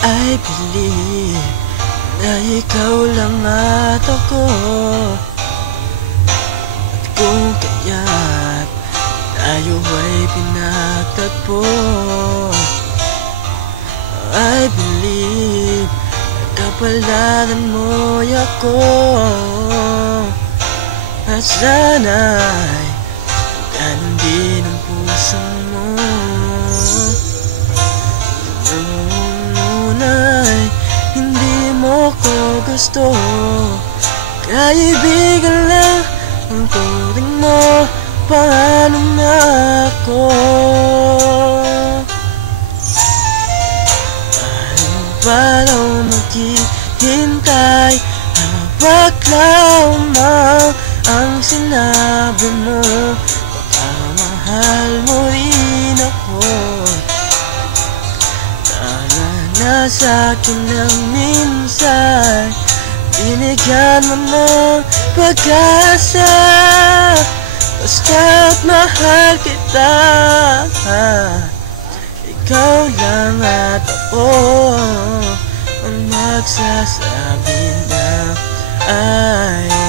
I believe na ikaw lang at ako, at kung kaya't tayo ay pinagtagpo. I believe na kapalaran mo'y ako, at sana'y ganon din ang puso mo. Hindi mo ko gusto, kaibigan lang ang turing mo. Paano na ako? Paano maghihintay habang lamang ang sinabi mo? Baka mahal mo rin ako. Sa akin ng minsan, binigyan mo ng pag-asa, basta't mahal kita. Ikaw lang at ako ang magsasabi na I